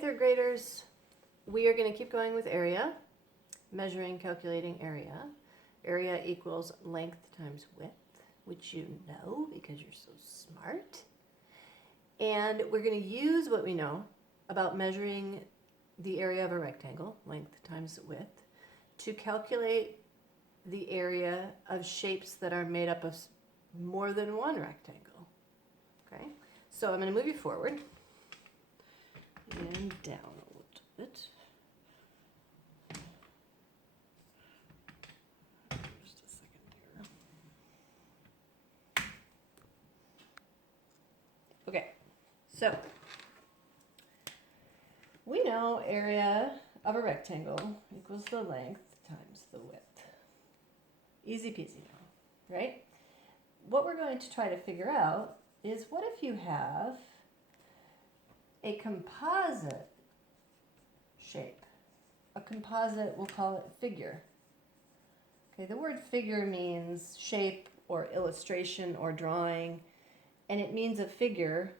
Okay, third graders, we are going to keep going with area, measuring, calculating area. Area equals length times width, which you know because you're so smart. And we're going to use what we know about measuring the area of a rectangle, length times width, to calculate the area of shapes that are made up of more than one rectangle. Okay, so I'm going to move you forward and down a little bit. Just a second here. Okay, so we know area of a rectangle equals the length times the width. Easy peasy now, right? What we're going to try to figure out is, what if you have a composite shape? A composite, we'll call it figure. Okay, the word figure means shape or illustration or drawing, and it means a figure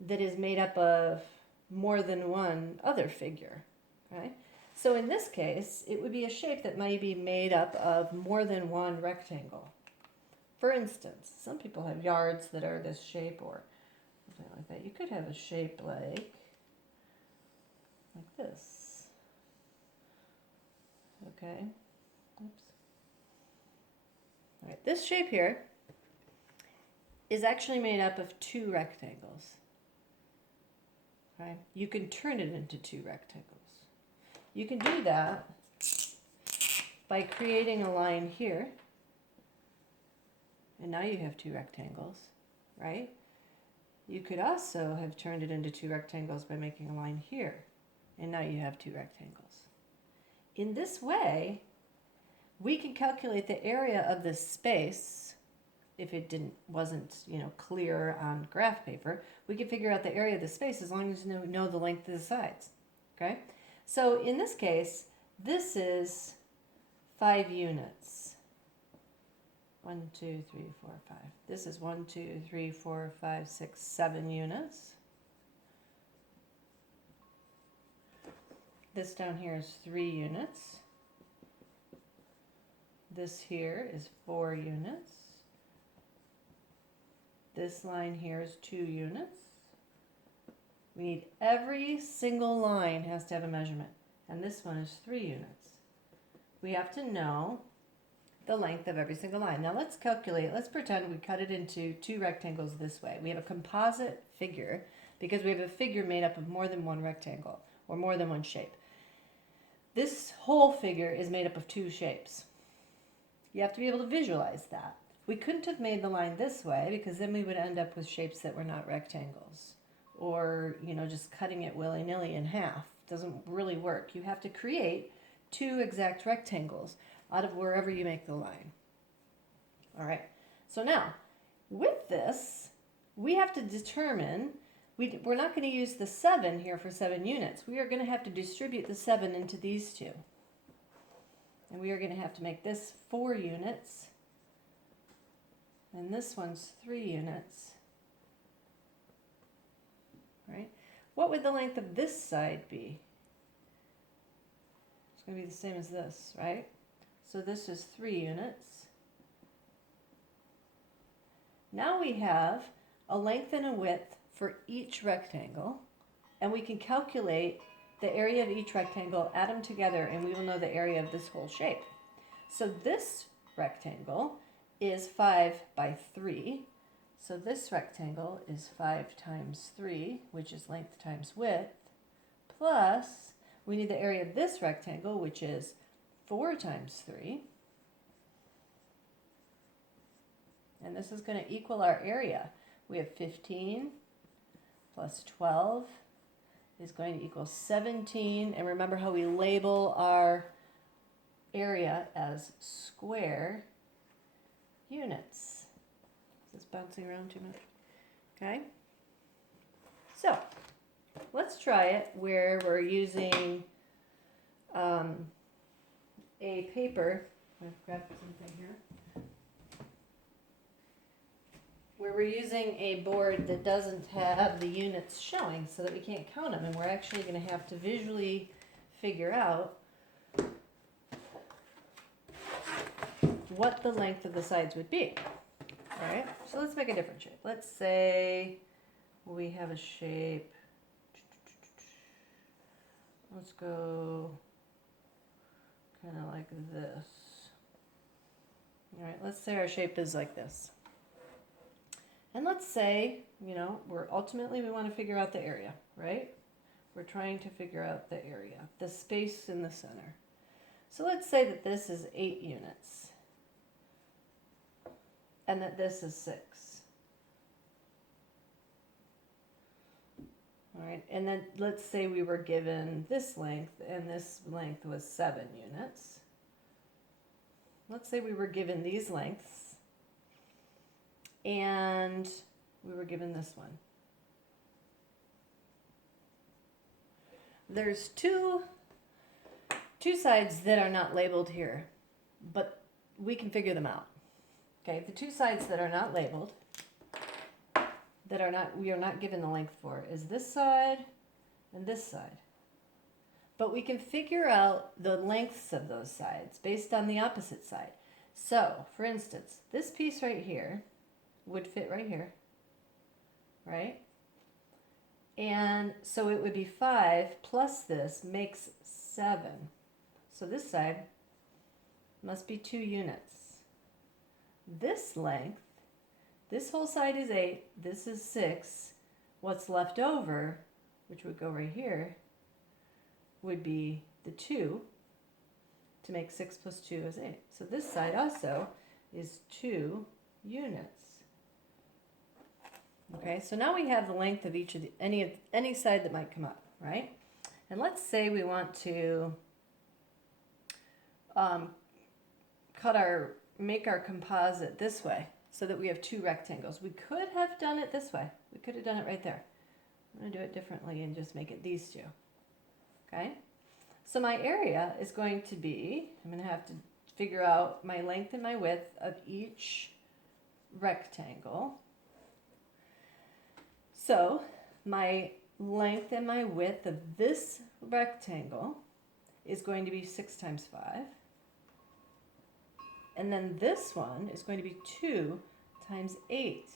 that is made up of more than one other figure. Okay? So in this case, it would be a shape that might be made up of more than one rectangle. For instance, some people have yards that are this shape or something like that. You could have a shape like this. Okay. Oops. All right, this shape here is actually made up of two rectangles. Okay? You can turn it into two rectangles. You can do that by creating a line here, and now you have two rectangles, right? You could also have turned it into two rectangles by making a line here, and now you have two rectangles. In this way, we can calculate the area of this space. If it wasn't clear on graph paper, we can figure out the area of the space as long as you know the length of the sides. Okay? So in this case, this is 5 units. 1, 2, 3, 4, 5. This is 1, 2, 3, 4, 5, 6, 7 units. This down here is 3 units. This here is 4 units. This line here is 2 units. We need every single line has to have a measurement, and this one is 3 units. We have to know the length of every single line. Now let's calculate. Let's pretend we cut it into two rectangles this way. We have a composite figure because we have a figure made up of more than one rectangle or more than one shape. This whole figure is made up of two shapes. You have to be able to visualize that. We couldn't have made the line this way because then we would end up with shapes that were not rectangles, or just cutting it willy-nilly in half. Doesn't really work. You have to create two exact rectangles out of wherever you make the line. All right, so now with this, we have to determine, we're not going to use the 7 here for 7 units. We are going to have to distribute the 7 into these two. And we are going to have to make this 4 units, and this one's 3 units. Right? What would the length of this side be? It's going to be the same as this, right? So this is 3 units. Now we have a length and a width for each rectangle, and we can calculate the area of each rectangle, add them together, and we will know the area of this whole shape. So this rectangle is 5 by 3. So this rectangle is 5 times 3, which is length times width, plus we need the area of this rectangle, which is 4 times 3. And this is going to equal our area. We have 15 plus 12 is going to equal 17. And remember how we label our area as square units. Is this bouncing around too much? Okay. So let's try it where we're using a paper. I've grabbed something here. where we're using a board that doesn't have the units showing so that we can't count them, and we're actually going to have to visually figure out what the length of the sides would be. All right, so let's make a different shape. Let's say we have a shape. Let's go kind of like this. All right, let's say our shape is like this. And let's say, you know, we want to figure out the area, right? We're trying to figure out the area, the space in the center. So let's say that this is 8 units and that this is 6. All right, and then let's say we were given this length and this length was 7 units. Let's say we were given these lengths and we were given this one. There's two sides that are not labeled here, but we can figure them out. Okay, the 2 sides that are not labeled, we are not given the length for, is this side and this side. But we can figure out the lengths of those sides based on the opposite side. So, for instance, this piece right here would fit right here, right? And so it would be 5 plus this makes 7. So this side must be 2 units. This length, this whole side is 8, this is 6. What's left over, which would go right here, would be the 2 to make 6 plus 2 is 8. So this side also is 2 units. Okay, so now we have the length of each of any side that might come up, right? And let's say we want to make our composite this way so that we have 2 rectangles. We could have done it this way. We could have done it right there. I'm going to do it differently and just make it these 2. Okay? So my area is going to be, I'm going to have to figure out my length and my width of each rectangle. So my length and my width of this rectangle is going to be 6 times 5. And then this one is going to be 2 times 8.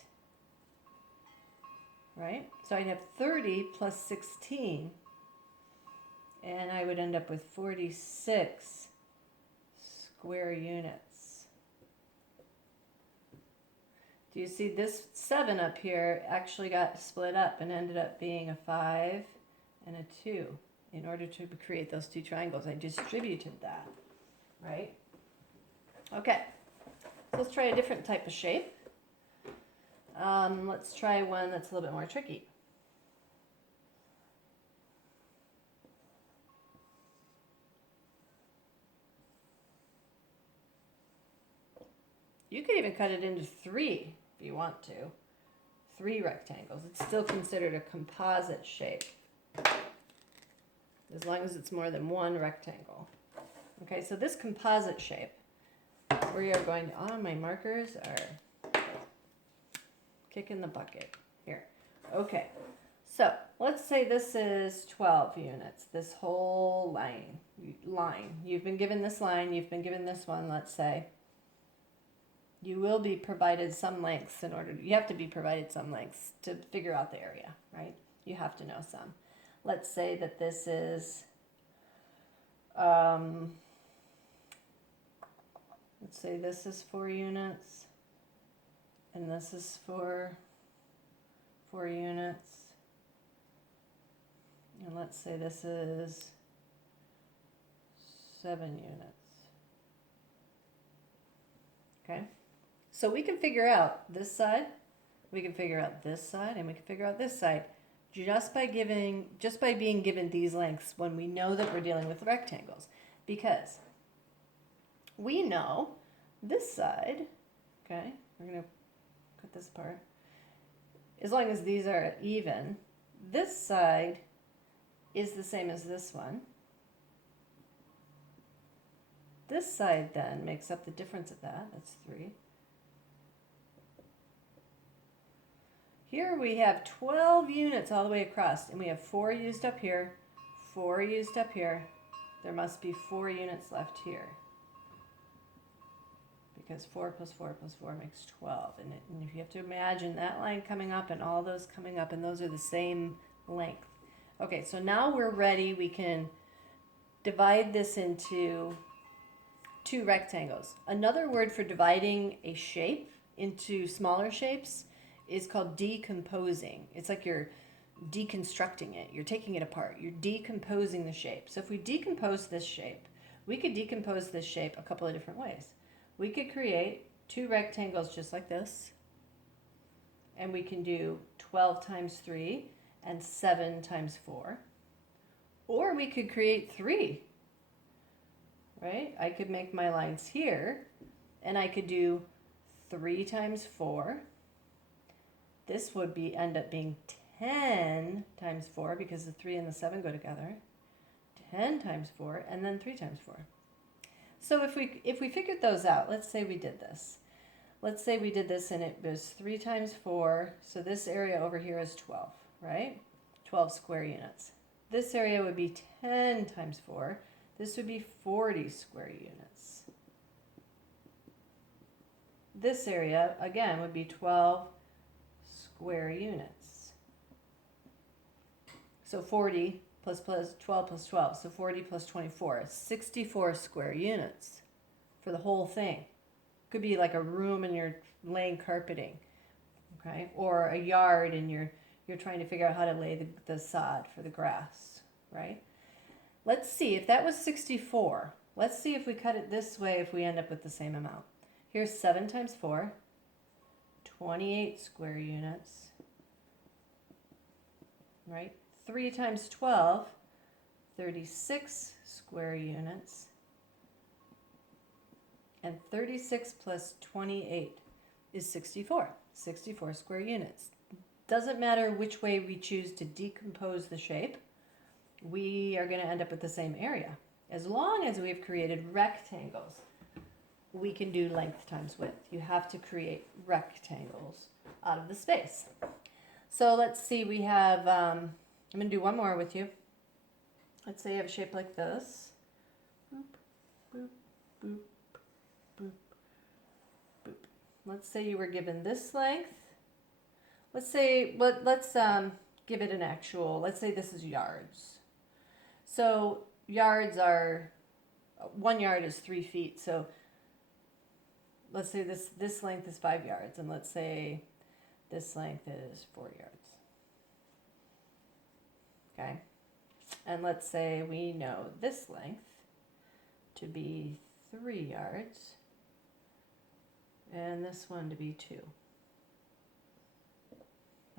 Right? So I'd have 30 plus 16. And I would end up with 46 square units. Do you see this 7 up here actually got split up and ended up being a 5 and a 2. In order to create those 2 triangles, I distributed that, right? Okay, so let's try a different type of shape. Let's try one that's a little bit more tricky. You could even cut it into 3 if you want to. 3 rectangles. It's still considered a composite shape, as long as it's more than 1 rectangle. Okay, so this composite shape, we are going to, my markers are kicking the bucket here. Okay, so let's say this is 12 units, this whole line. You've been given this line, you've been given this one, let's say. You will be provided some lengths you have to be provided some lengths to figure out the area, right? You have to know some. Let's say that this is, let's say this is 4 units, and this is 4 units, and let's say this is 7 units. Okay? So we can figure out this side, we can figure out this side, and we can figure out this side just by being given these lengths when we know that we're dealing with rectangles. Because we know this side, okay, we're going to cut this apart, as long as these are even, this side is the same as this one. This side then makes up the difference of that, that's 3. Here we have 12 units all the way across, and we have 4 used up here, 4 used up here. There must be 4 units left here. Because 4 plus 4 plus 4 makes 12. And if you have to imagine that line coming up and all those coming up, and those are the same length. Okay, so now we're ready. We can divide this into 2 rectangles. Another word for dividing a shape into smaller shapes is called decomposing. It's like you're deconstructing it. You're taking it apart. You're decomposing the shape. So if we decompose this shape, we could decompose this shape a couple of different ways. We could create 2 rectangles just like this, and we can do 12 times 3 and 7 times 4. Or we could create 3, right? I could make my lines here, and I could do 3 times 4. This would end up being 10 times 4 because the 3 and the 7 go together. 10 times 4, and then 3 times 4. So if we figured those out, let's say we did this. Let's say we did this and it was 3 times 4, so this area over here is 12, right? 12 square units. This area would be 10 times 4. This would be 40 square units. This area, again, would be 12 square units. So 40 plus 12 plus 12, so 40 plus 24, 64 square units for the whole thing. Could be like a room and you're laying carpeting, okay? Or a yard and you're trying to figure out how to lay the sod for the grass, right? Let's see, if that was 64, let's see if we cut it this way if we end up with the same amount. Here's 7 times 4, 28 square units, right? 3 times 12, 36 square units. And 36 plus 28 is 64. 64 square units. Doesn't matter which way we choose to decompose the shape, we are going to end up with the same area. As long as we've created rectangles, we can do length times width. You have to create rectangles out of the space. So let's see, we have, I'm going to do one more with you. Let's say you have a shape like this. Boop, boop, boop, boop, boop. Let's say you were given this length. Let's say, let's give it an actual, let's say this is yards. So yards are, 1 yard is 3 feet. So let's say this length is 5 yards, and let's say this length is 4 yards. Okay, and let's say we know this length to be 3 yards, and this one to be 2.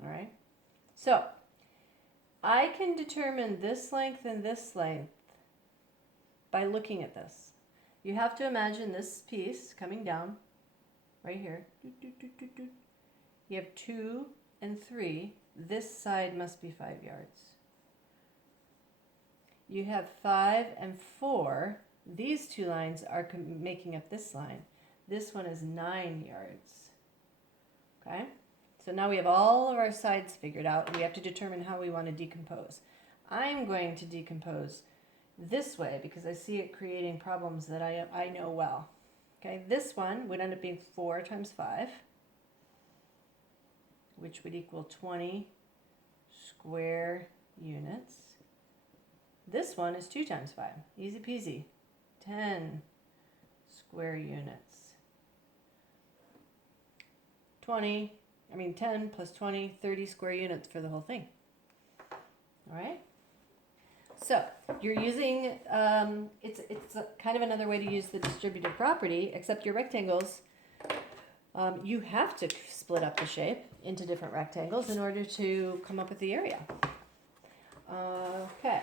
All right, so I can determine this length and this length by looking at this. You have to imagine this piece coming down right here. You have 2 and 3. This side must be 5 yards. You have 5 and 4. These 2 lines are making up this line. This one is 9 yards. Okay? So now we have all of our sides figured out, and we have to determine how we want to decompose. I'm going to decompose this way because I see it creating problems that I know well. Okay, this one would end up being 4 times 5, which would equal 20 square units. This one is 2 times 5, easy peasy, 10 square units. 10 plus 20, 30 square units for the whole thing. All right? So you're using, it's kind of another way to use the distributive property, except your rectangles, you have to split up the shape into different rectangles in order to come up with the area. Okay.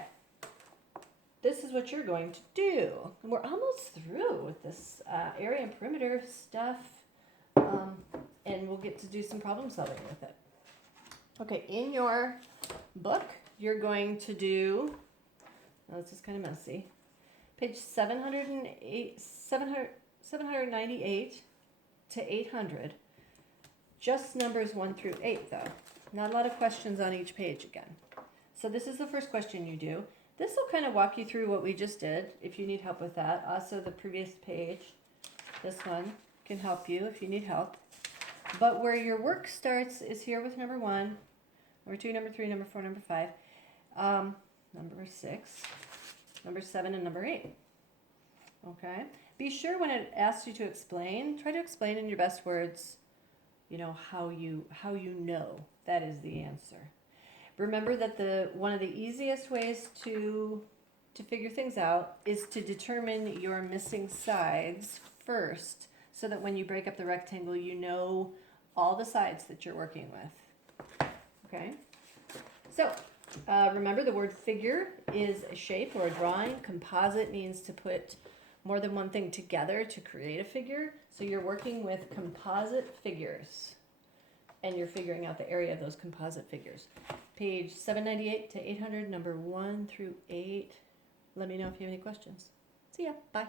This is what you're going to do. And we're almost through with this area and perimeter stuff, and we'll get to do some problem solving with it. Okay, in your book, you're going to do, this is kind of messy, page 798 to 800, just numbers 1 through 8 though. Not a lot of questions on each page again. So this is the first question you do. This will kind of walk you through what we just did if you need help with that. Also the previous page, this one can help you if you need help. But where your work starts is here with number 1, number 2, number 3, number 4, number 5, number 6, number 7, and number 8. Okay? Be sure when it asks you to explain, try to explain in your best words, you know, how you know that is the answer. Remember that one of the easiest ways to figure things out is to determine your missing sides first, so that when you break up the rectangle, you know all the sides that you're working with. Okay? So, remember the word figure is a shape or a drawing. Composite means to put more than one thing together to create a figure. So you're working with composite figures, and you're figuring out the area of those composite figures. Page 798 to 800, number 1 through 8. Let me know if you have any questions. See ya. Bye.